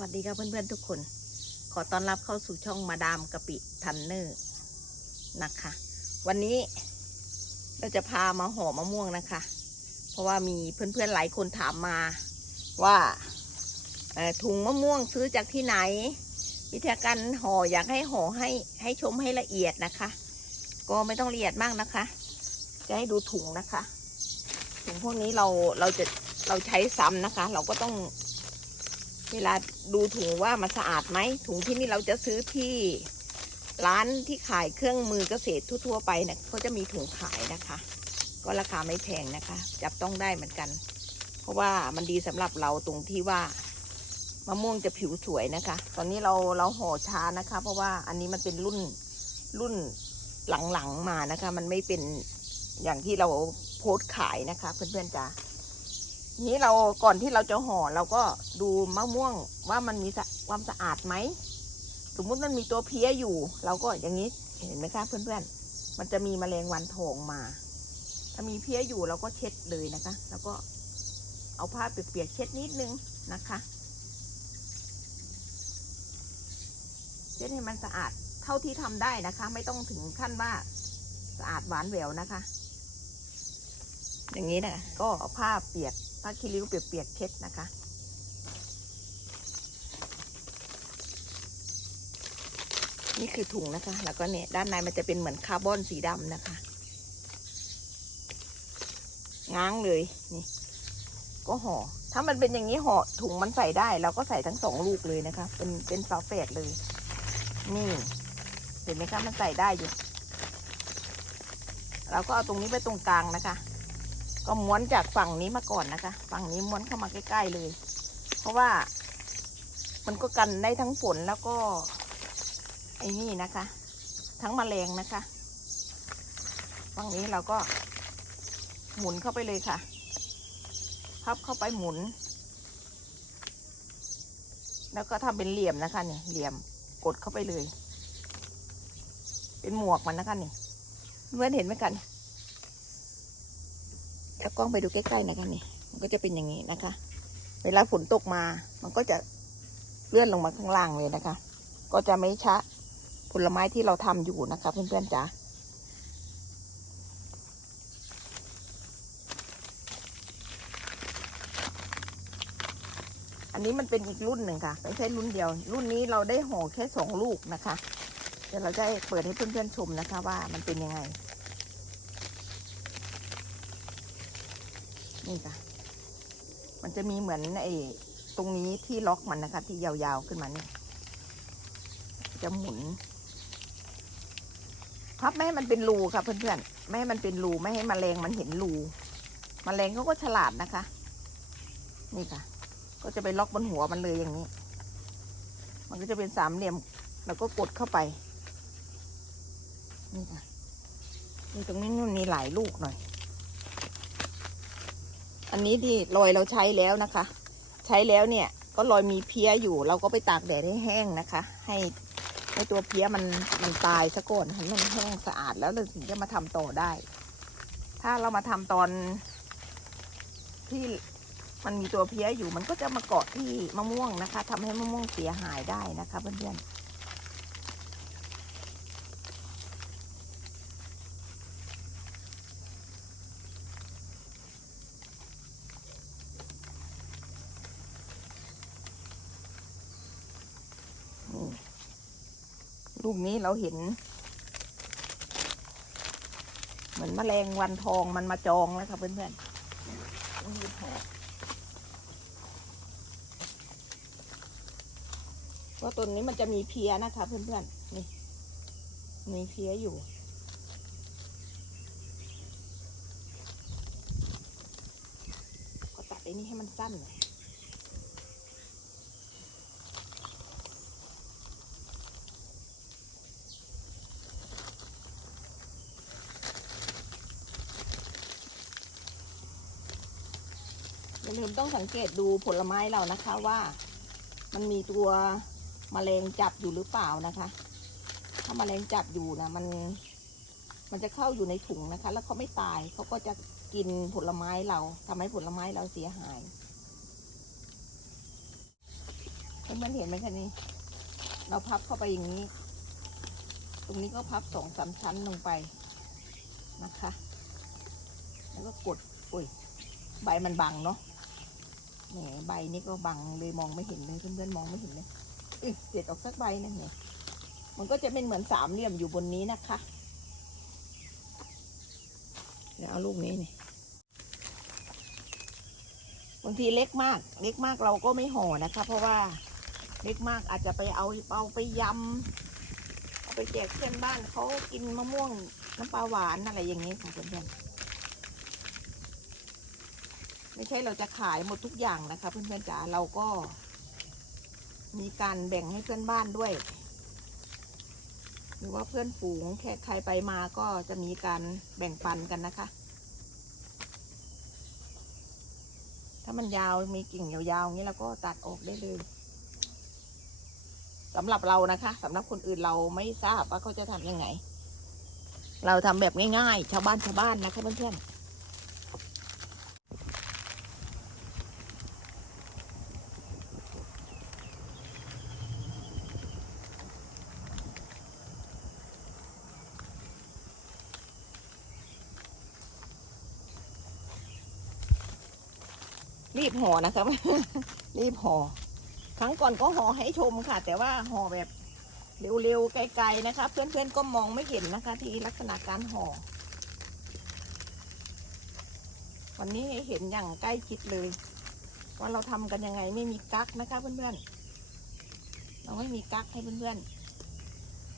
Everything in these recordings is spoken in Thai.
วัสดีครับเพื่อนๆทุกคน ขอต้อนรับเข้าสู่ช่องมาดามกะปิทันเนอร์นะคะ วันนี้เราจะพามาห่อมะม่วงนะคะ เพราะว่ามีเพื่อนๆหลายคนถามมาว่าถุงมะม่วงซื้อจากที่ไหน วิธีการห่ออยากให้ห่อให้ให้ชมให้ละเอียดนะคะ ก็ไม่ต้องละเอียดมากนะคะ จะให้ดูถุงนะคะ ถุงพวกนี้เราเราจะเราใช้ซ้ำนะคะ เราก็ต้อง เวลาดูถุงว่ามันสะอาดไหมถุงที่นี่เราจะซื้อที่ร้านที่ขายเครื่องมือเกษตรทั่ว ๆ ไปเนี่ยเขาจะมีถุงขายนะคะ ก็ราคาไม่แพงนะคะ จับต้องได้เหมือนกัน เพราะว่ามันดีสำหรับเราตรงที่ว่ามะม่วงจะผิวสวยนะคะ ตอนนี้เราเราห่อช้านะคะ เพราะว่าอันนี้มันเป็นรุ่นรุ่นหลังๆมานะคะ มันไม่เป็นอย่างที่เราโพสต์ขายนะคะ เพื่อนๆจ้า นี้เราก่อนที่เราจะห่อเราก็ดูมะม่วงว่ามันมีความสะอาดไหม สมมุติมันมีตัวเพี้ยอยู่ เราก็อย่างนี้เห็นไหมคะเพื่อนๆ มันจะมีแมลงวันทองมา ถ้ามีเพี้ยอยู่เราก็เช็ดเลยนะคะ แล้วก็เอาผ้าเปียกๆเช็ดนิดนึงนะคะเช็ดให้มันสะอาดเท่าที่ทำได้นะคะ ไม่ต้องถึงขั้นว่าสะอาดหวานแหววนะคะ อย่างนี้นะคะก็เอาผ้าเปียก ผ้าคีริ้วเปียกๆเช็ดนะคะ นี่คือถุงนะคะ แล้วก็เนี่ยด้านในมันจะเป็นเหมือนคาร์บอนสีดำนะคะ ง้างเลยนี่ ก็ห่อ ถ้ามันเป็นอย่างนี้ห่อถุงมันใส่ได้เราก็ใส่ทั้งสองลูกเลยนะคะ เป็นเป็นฝาแฝดเลย นี่ เห็นไหมคะมันใส่ได้อยู่เราก็เอาตรงนี้ไปตรงกลางนะคะ ก็ม้วนจากฝั่งนี้มาก่อนนะคะ ฝั่งนี้ม้วนเข้ามาใกล้ ๆเลย เพราะว่า มันก็กันได้ทั้งฝนแล้วก็ ไอ้นี่นะคะ ทั้งแมลงนะคะ ฝั่งนี้เราก็หมุนเข้าไปเลยค่ะ พับเข้าไปหมุน แล้วก็ทำเป็นเหลี่ยมนะคะเนี่ยเหลี่ยมกดเข้าไปเลย เป็นหมวกมันนะคะเนี่ยเพื่อนเห็นไหมกัน เอากล้องไปดูใกล้ๆนะคะนี่มันก็จะเป็นอย่างนี้นะคะ เวลาฝนตกมา มันก็จะเลื่อนลงมาข้างล่างเลยนะคะ ก็จะไม่ชะผลไม้ที่เราทำอยู่นะคะ เพื่อนๆจ๋าอันนี้มันเป็นอีกรุ่นหนึ่งค่ะ ไม่ใช่รุ่นเดียว รุ่นนี้เราได้ห่อแค่สองลูกนะคะ เดี๋ยวเราจะเปิดให้เพื่อนๆชมนะคะว่ามันเป็นยังไง นี่ค่ะ มันจะมีเหมือนไอ้ตรงนี้ที่ล็อกมันนะคะ ที่ยาวๆขึ้นมานี่จะหมุนพับไม่ให้มันเป็นรูค่ะเพื่อนๆไม่ให้มันเป็นรูไม่ให้มแมลงมันเห็นรูมแมลงเขาก็ฉลาดนะคะ นี่ค่ะ ก็จะไปล็อกบนหัวมันเลยอย่างนี้ มันก็จะเป็นสามเหลี่ยมแล้วก็กดเข้าไป นี่ค่ะนี่ตรงนี้มันมีหลายลูกหน่อย อันนี้ที่ลอยเราใช้แล้วนะคะ ใช้แล้วเนี่ยก็ลอยมีเพี้ยอยู่ เราก็ไปตากแดดให้แห้งนะคะ ให้ให้ตัวเพี้ยมันมันตายซะก่อนให้มันแห้งสะอาดแล้วเราถึงจะมาทำต่อได้ ถ้าเรามาทำตอนที่มันมีตัวเพี้ยอยู่มันก็จะมาเกาะที่มะม่วงนะคะทำให้มะม่วงเสียหายได้นะคะเพื่อนๆ ลูกนี้เราเห็น เหมือนแมลงวันทองมันมาจองแล้วค่ะเพื่อนๆต้องหยิบหอเพราะตัวนี้มันจะมีเพี้ยนะคะเพื่อนๆ นี่มีเพียอยู่ก็ตัดไอ้นี่ให้มันสั้นหน่อย อย่าลืมต้องสังเกตดูผลไม้เรานะคะว่า มันมีตัวมแมลงจับอยู่หรือเปล่านะคะ ถ้าแมลงจับอยู่นะมัน มันจะเข้าอยู่ในถุงนะคะ แล้วเขาไม่ตายเขาก็จะกินผลไม้เราทำให้ผลไม้เราเสียหายเมันเห็นไหมคะนี่เราพับเข้าไปอย่างนี้ ตรงนี้ก็พับสองสามชั้นลงไปนะคะ แล้วก็กดอุ้ยใบมันบังเนาะ แหมใบนี้ก็บังเลยมองไม่เห็นเลยเพื่อนๆมองไม่เห็นเลยอึเด็ดออกสักใบนั่นไงมันก็จะเป็นเหมือนสามเหลี่ยมอยู่บนนี้นะคะเดี๋ยวเอาลูกนี้นี่บางทีเล็กมาก เล็กมากเราก็ไม่ห่อนะคะ เพราะว่าเล็กมากอาจจะไปเอาเอาไปยำเอาไปแจกเพื่อนบ้านเขากินมะม่วงน้ำปลาหวานอะไรอย่างนี้ค่ะเพื่อนๆ ไม่ใช่เราจะขายหมดทุกอย่างนะคะ เพื่อนๆจ๋าเราก็ มีการแบ่งให้เพื่อนบ้านด้วย หรือว่าเพื่อนฝูงแขกใครไปมาก็จะมีการแบ่งปันกันนะคะ ถ้ามันยาวมีกิ่งยาวๆอย่างนี้เราก็ตัดออกได้เลยสำหรับเรานะคะสำหรับคนอื่นเราไม่ทราบว่าเขาจะทำยังไง เราทำแบบง่ายๆ ชาวบ้านชาวบ้านนะคะเพื่อนๆ รีบห่อนะครับ รีบห่อครั้งก่อนก็ห่อให้ชมค่ะ แต่ว่าห่อแบบเร็วๆไกลๆนะคะ เพื่อนๆก็มองไม่เห็นนะคะ ที่ลักษณะการห่อวันนี้ให้เห็นอย่างใกล้ชิดเลย ว่าเราทำกันยังไงไม่มีกั๊กนะคะเพื่อนๆเราไม่มีกั๊กให้เพื่อน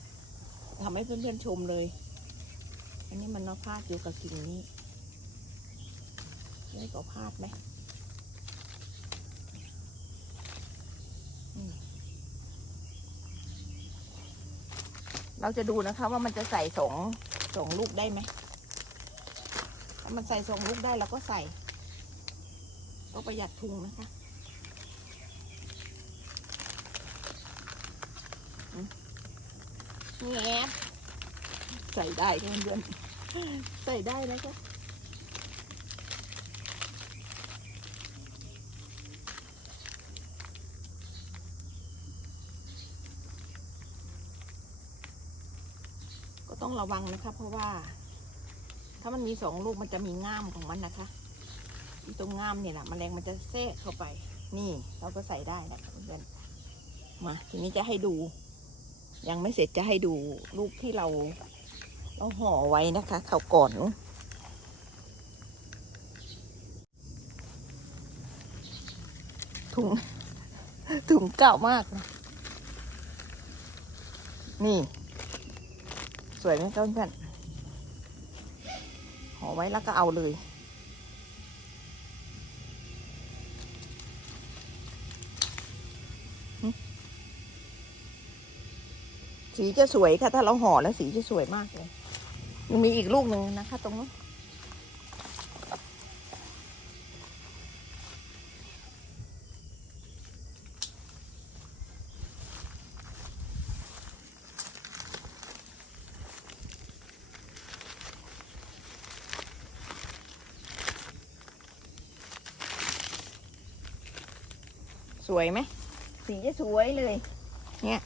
ๆทำให้เพื่อนๆชมเลย อันนี้มันเนาพลาดอยู่กับสิ่งนี้ได้ก็พลาดไหม เราจะดูนะคะ ว่ามันจะใส่สองสองลูกได้ไหมถ้ามันใส่สองลูกได้เราก็ใส่ก็ประหยัดทุงนะคะแงบใส่ได้เพื่อนๆใส่ได้นะคะ ต้องระวังนะคะ เพราะว่า ถ้ามันมีสองลูกมันจะมีง่ามของมันนะคะที่ตรงง่ามเนี่ยแหละแมลงมันจะแทรกเข้าไป นี่เราก็ใส่ได้นะคะเพื่อนมาทีนี้จะให้ดู ยังไม่เสร็จจะให้ดูลูกที่เราเราห่อไว้นะคะเขาวก่อนถุงถุงเก่ามากนะนี่ วยไหมเพื่อนๆห่อไว้แล้วก็เอาเลยสีจะสวยค่ะ ถ้าเราห่อแล้วสีจะสวยมากเลยยังมีอีกลูกหนึ่งนะคะ ตรงนู้น สวยไหม สีจะสวยเลย เนี่ย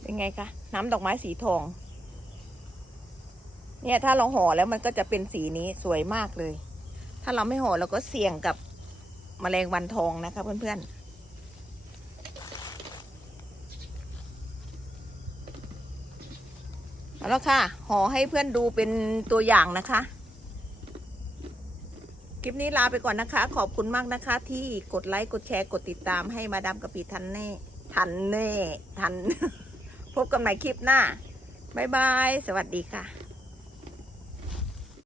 เป็นไงคะ น้ำดอกไม้สีทอง เนี่ยถ้าเราห่อแล้วมันก็จะเป็นสีนี้สวยมากเลย ถ้าเราไม่ห่อเราก็เสี่ยงกับมแมลงวันทองนะคะเพื่อนๆ เอาแล้วค่ะห่อให้เพื่อนดูเป็นตัวอย่างนะคะ คลิปนี้ลาไปก่อนนะคะ ขอบคุณมากนะคะ ที่กดไลค์กดแชร์กดติดตามให้มาดามกะปิทันแน่ทันแน่ทัน พบกันใหม่คลิปหน้า บ๊ายบาย สวัสดีค่ะ